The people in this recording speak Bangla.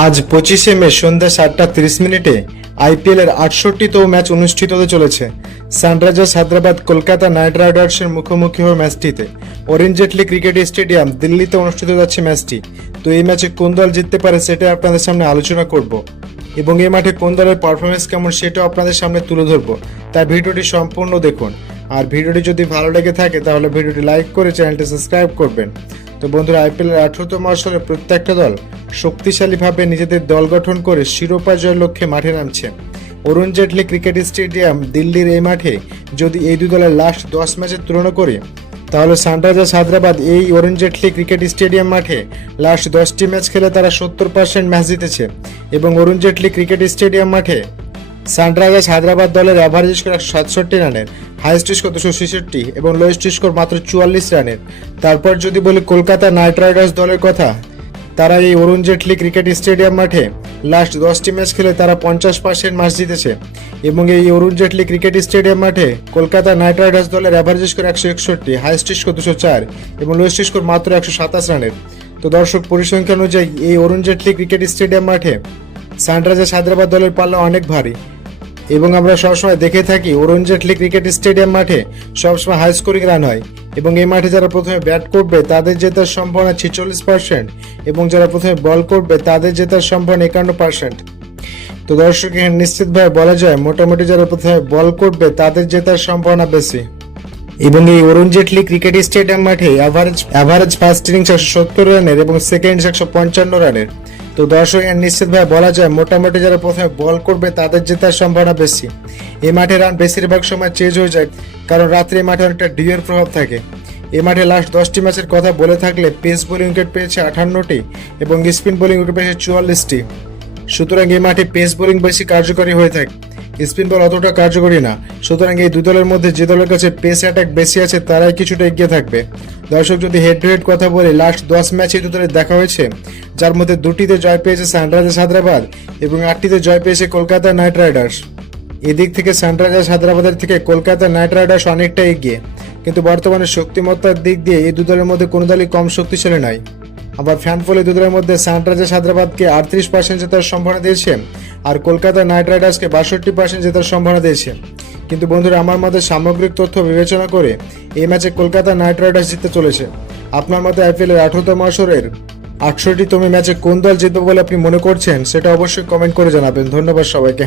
আজ 25শে মে সন্ধ্যা 7:30 আইপিএলের 68তম ম্যাচ অনুষ্ঠিত হতে চলেছে। সানরাইজার্স হায়দ্রাবাদ কলকাতা নাইট রাইডার্সের মুখোমুখি হবে ম্যাচটিতে। অরুণ জেটলি ক্রিকেট স্টেডিয়াম দিল্লিতে অনুষ্ঠিত যাচ্ছে ম্যাচটি। তো এই ম্যাচে কোন দল জিততে পারে সেটা আপনাদের সামনে আলোচনা করব এবং এই মাঠে কোন দলের পারফরমেন্স কেমন সেটাও আপনাদের সামনে তুলে ধরবো। তাই ভিডিওটি সম্পূর্ণ দেখুন। আর ভিডিওটি যদি ভালো লেগে থাকে তাহলে ভিডিওটি লাইক করে চ্যানেলটি সাবস্ক্রাইব করবেন। তো বন্ধুরা, আইপিএলের 18তম আসরে প্রত্যেকটা দল শক্তিশালীভাবে নিজেদের দল গঠন করে শিরোপা জয়ের লক্ষ্যে মাঠে নামছে। অরুণ জেটলি ক্রিকেট স্টেডিয়াম দিল্লির এই মাঠে যদি এই দুই দলের লাস্ট 10 ম্যাচের তুলনা করি তাহলে সানরাইজার্স হায়দ্রাবাদ এই অরুণ জেটলি ক্রিকেট স্টেডিয়াম মাঠে লাস্ট 10টি ম্যাচ খেলে তারা 70% ম্যাচ জিতেছে এবং অরুণ জেটলি ক্রিকেট স্টেডিয়াম মাঠে সানরাইজার্স হায়দ্রাবাদ দলের অ্যাভারেজ স্কোর 167 রানের, হাইয়েস্ট স্কোর 266 এবং লোয়েস্ট স্কোর মাত্র 44 রানের। তারপর যদি বলি কলকাতা নাইট রাইডার্স দলের কথা, তারা এই অরুণ জেটলি ক্রিকেট স্টেডিয়াম মাঠে লাস্ট 10টি ম্যাচ খেলে তারা 50% ম্যাচ জিতেছে এবং এই অরুণ জেটলি ক্রিকেট স্টেডিয়াম মাঠে কলকাতা নাইট রাইডার্স দলের অ্যাভারেজ স্কোর 161, হাইয়েস্ট স্কোর 204 এবং লোয়েস্ট স্কোর মাত্র 127 রানের। তো দর্শক, পরিসংখ্যান অনুযায়ী এই অরুণ জেটলি ক্রিকেট স্টেডিয়াম মাঠে সানরাইজার্স হায়দ্রাবাদ দলের পাল্লা অনেক ভারী এবং আমরা সবসময় দেখে থাকি অরুণ জেটলি ক্রিকেট স্টেডিয়াম মাঠে সবসময় হাই স্কোরিং রান হয় এবং এই মাঠে যারা প্রথমে ব্যাট করবে তাদের জেতার সম্ভাবনা 46% এবং যারা প্রথমে বল করবে তাদের জেতার সম্ভাবনা 51%। তো দর্শক, এখানে নিশ্চিতভাবে বলা যায় মোটামুটি যারা প্রথমে বল করবে তাদের জেতার সম্ভাবনা বেশি এবং এই অরুণ জেটলি ক্রিকেট স্টেডিয়াম মাঠে অ্যাভারেজ ফার্স্ট ইনিংস 170 রানের এবং সেকেন্ড ইনিংস 155 রানের। তো দর্শক, নিশ্চিতভাবে বলা যায় মোটামুটি যারা প্রথমে বল করবে তাদের জেতার সম্ভাবনা বেশি। এই মাঠে রান বেশিরভাগ সময় চেঞ্জ হয়ে যায় কারণ রাত্রে এই মাঠে অনেকটা ডিউয়ের প্রভাব থাকে। এই মাঠে লাস্ট 10টি ম্যাচের কথা বলে থাকলে পেস বোলিং উইকেট পেয়েছে 58টি এবং স্পিন বোলিং উইকেট পেয়েছে 44টি। সুতরাং এই মাঠে পেস বোলিং বেশি কার্যকরী হয়ে থাকে, স্পিন বল অতটা কার্যকরী না। সুতরাং এই দুই দলের মধ্যে যে দলের কাছে পেস অ্যাটাক বেশি আছে তারাই কিছুটা এগিয়ে থাকবে। দর্শক, যদি হেড টু হেড কথা বলি, লাস্ট 10 ম্যাচে দুই দলের দেখা হয়েছে, যার মধ্যে 2টিতে জয় পেয়েছে সানরাইজার্স হায়দ্রাবাদ এবং 8টিতে জয় পেয়েছে কলকাতা নাইট রাইডার্স। এদিক থেকে সানরাইজার্স হায়দ্রাবাদের থেকে কলকাতা নাইট রাইডার্স অনেকটা এগিয়ে, কিন্তু বর্তমানে শক্তিমত্তার দিক দিয়ে এই দুই দলের মধ্যে কোনো দলই কম শক্তিশালী নয়। আবার ফ্যান ফলে দুই দলের মধ্যে সানরাইজার্স হায়দ্রাবাদকে 38% জেতার সম্ভাবনা দিয়েছে আর কলকাতা নাইট রাইডার্সকে 62% জেতার সম্ভাবনা দিয়েছে। কিন্তু বন্ধুরা, আমার মতে সামগ্রিক তথ্য বিবেচনা করে এই ম্যাচে কলকাতা নাইট রাইডার্স জিততে চলেছে। আপনার মতে আইপিএলের 18তম আসরের 68তম ম্যাচে কোন দল জিতবে বলে আপনি মনে করছেন সেটা অবশ্যই কমেন্ট করে জানাবেন। ধন্যবাদ সবাইকে।